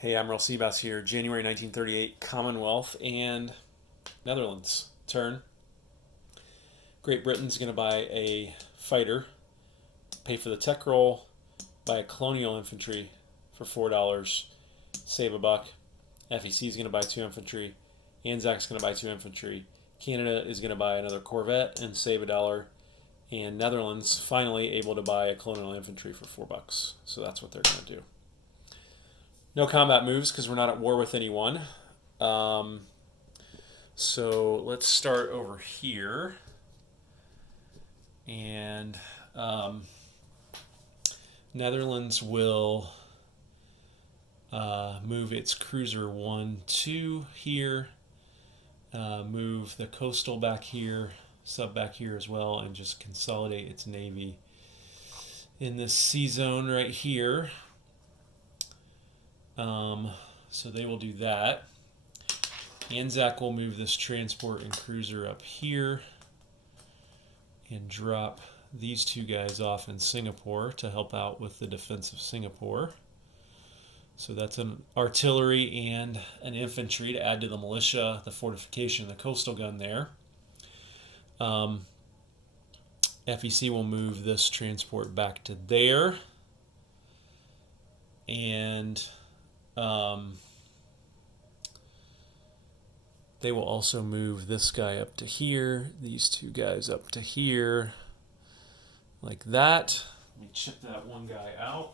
Hey, I'm Earl Seabass here. January 1938, Commonwealth and Netherlands turn. Great Britain's going to buy a fighter, pay for the tech roll, buy a colonial infantry for $4, save a buck. FEC is going to buy 2 infantry. Anzac's going to buy 2 infantry. Canada is going to buy another corvette and save $1. And Netherlands finally able to buy a colonial infantry for $4. So that's what they're going to do. No combat moves because we're not at war with anyone. So let's start over here. And Netherlands will move its cruiser 1, 2 here. Move the coastal back here, sub back here as well, and just consolidate its navy in this sea zone right here. So they will do that. Anzac will move this transport and cruiser up here and drop these two guys off in Singapore to help out with the defense of Singapore. So that's an artillery and an infantry to add to the militia, the fortification, the coastal gun there. FEC will move this transport back to there. And they will also move this guy up to here, these two guys up to here, like that. Let me chip that one guy out.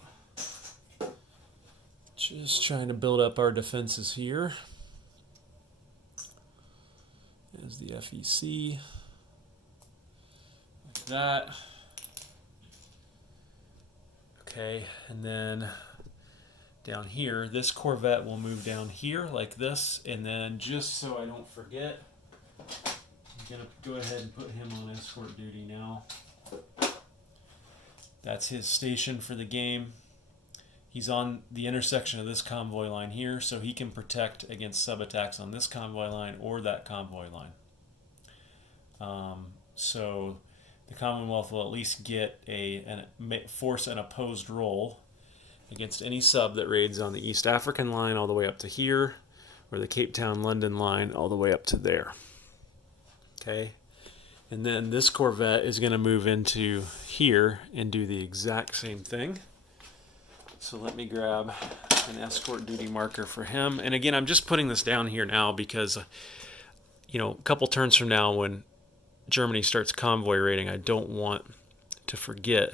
Just trying to build up our defenses here. There's the FEC. Like that. Okay, and then down here, this corvette will move down here like this, and then just so I don't forget, I'm going to go ahead and put him on escort duty now. That's his station for the game. He's on the intersection of this convoy line here, so he can protect against sub-attacks on this convoy line or that convoy line. So the Commonwealth will at least get force an opposed roll against any sub that raids on the East African line all the way up to here, or the Cape Town-London line all the way up to there. Okay? And then this corvette is going to move into here and do the exact same thing. So let me grab an escort duty marker for him. And again, I'm just putting this down here now because, a couple turns from now when Germany starts convoy raiding, I don't want to forget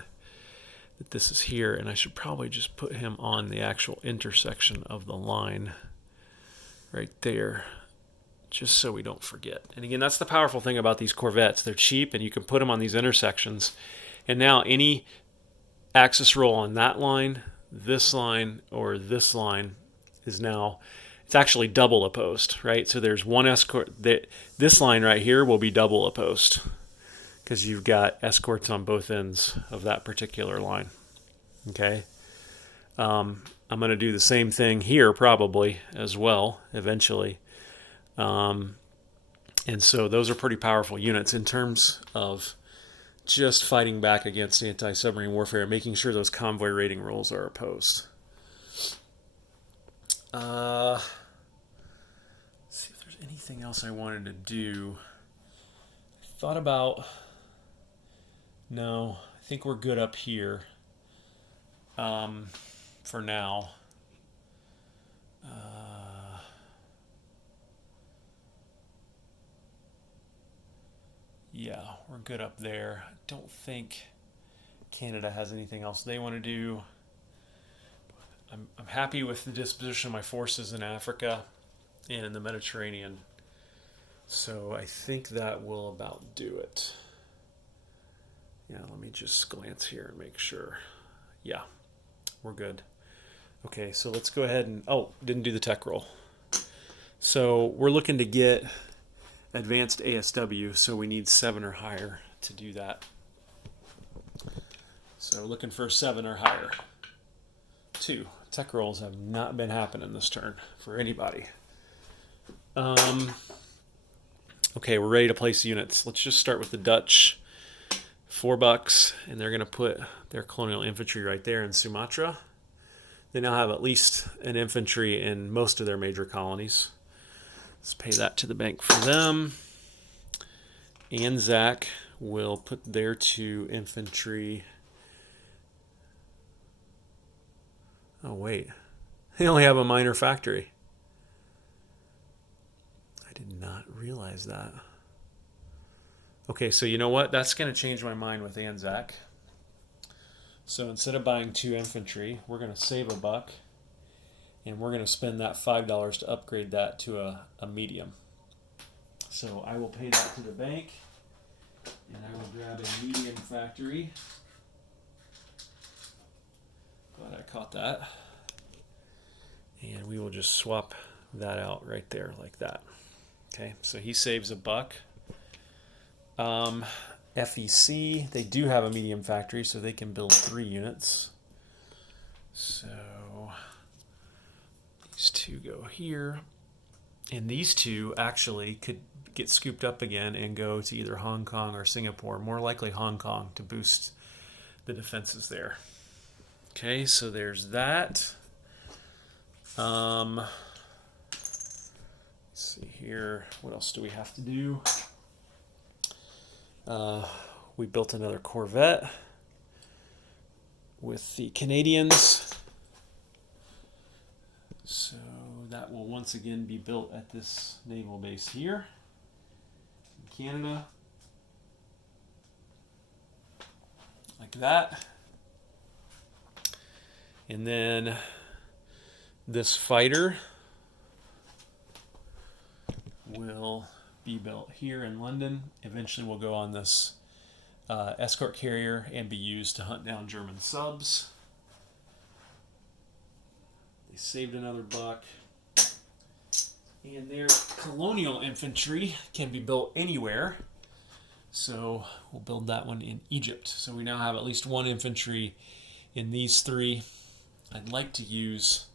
that this is here, and I should probably just put him on the actual intersection of the line right there, just so we don't forget. And again, that's the powerful thing about these corvettes. They're cheap, and you can put them on these intersections. And now any axis roll on that line, this line, or this line is now, it's actually double opposed, right? So there's one escort. This line right here will be double opposed because you've got escorts on both ends of that particular line. Okay? I'm going to do the same thing here probably as well eventually. And so those are pretty powerful units in terms of just fighting back against anti-submarine warfare and making sure those convoy raiding rolls are opposed. Let's see if there's anything else I wanted to do. I thought about... No, I think we're good up here for now. Yeah, we're good up there. I don't think Canada has anything else they want to do. I'm happy with the disposition of my forces in Africa and in the Mediterranean. So I think that will about do it. Yeah, let me just glance here and make sure. Yeah, we're good. Okay, so let's go ahead and... Oh, didn't do the tech roll. So we're looking to get advanced ASW, so we need 7 or higher to do that. So looking for 7 or higher. 2. Tech rolls have not been happening this turn for anybody. Okay, we're ready to place units. Let's just start with the Dutch. $4, and they're going to put their colonial infantry right there in Sumatra. They now have at least an infantry in most of their major colonies. Let's pay that to the bank for them. Anzac will put their 2 infantry. Oh, wait. They only have a minor factory. I did not realize that. Okay, so you know what? That's going to change my mind with Anzac. So instead of buying 2 infantry, we're going to save $1, and we're going to spend that $5 to upgrade that to a medium. So I will pay that to the bank, and I will grab a medium factory. Glad I caught that. And we will just swap that out right there like that. Okay, so he saves $1. FEC, they do have a medium factory, so they can build 3 units. So these 2 go here. And these 2 actually could get scooped up again and go to either Hong Kong or Singapore. More likely Hong Kong to boost the defenses there. Okay, so there's that. Let's see here. What else do we have to do? We built another Corvette with the Canadians. So that will once again be built at this naval base here in Canada. Like that. And then this fighter will be built here in London. Eventually we'll go on this escort carrier and be used to hunt down German subs. They saved another $1. And their colonial infantry can be built anywhere. So we'll build that one in Egypt. So we now have at least 1 infantry in these 3. I'd like to use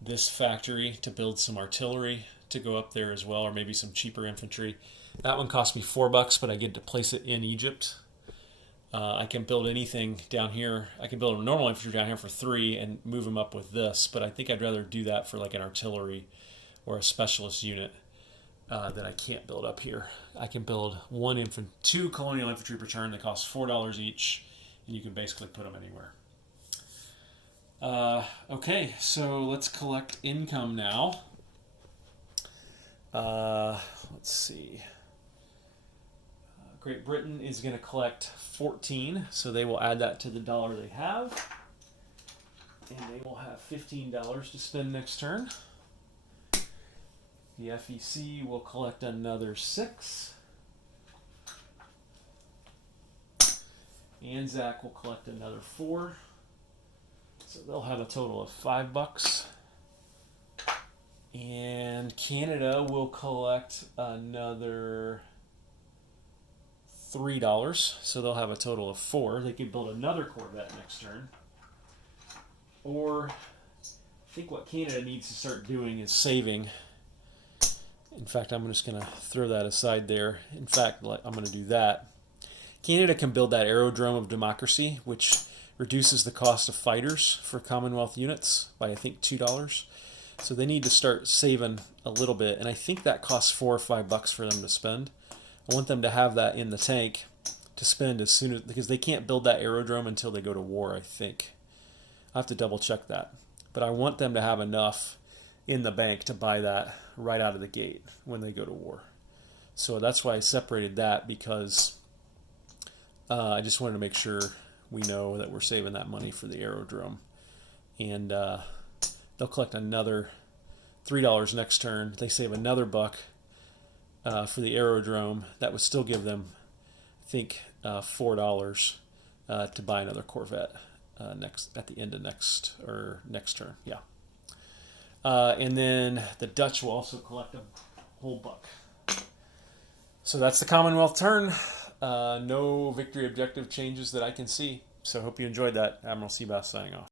this factory to build some artillery to go up there as well, or maybe some cheaper infantry. That one cost me $4, but I get to place it in Egypt. I can build anything down here. I can build a normal infantry down here for 3 and move them up with this, but I think I'd rather do that for like an artillery or a specialist unit that I can't build up here. I can build 2 colonial infantry per turn that cost $4 each, and you can basically put them anywhere. Okay, so let's collect income now. Let's see. Great Britain is going to collect 14, so they will add that to the dollar they have. And they will have $15 to spend next turn. The FEC will collect another 6. Anzac will collect another 4. So they'll have a total of $5. And Canada will collect another $3. So they'll have a total of 4. They could build another Corvette next turn. Or I think what Canada needs to start doing is saving. In fact, I'm just going to throw that aside there. In fact, I'm going to do that. Canada can build that aerodrome of democracy, which reduces the cost of fighters for Commonwealth units by, I think, $2. So they need to start saving a little bit, and I think that costs $4 or $5 for them to spend. I want them to have that in the tank to spend as soon as, because they can't build that aerodrome until they go to war, I think. I have to double check that. But I want them to have enough in the bank to buy that right out of the gate when they go to war. So that's why I separated that, because I just wanted to make sure we know that we're saving that money for the aerodrome. And they'll collect another $3 next turn. They save another $1 for the aerodrome. That would still give them, I think, $4 to buy another Corvette at the end of next turn. Yeah. And then the Dutch will also collect a whole $1. So that's the Commonwealth turn. No victory objective changes that I can see. So hope you enjoyed that. Admiral Seabass signing off.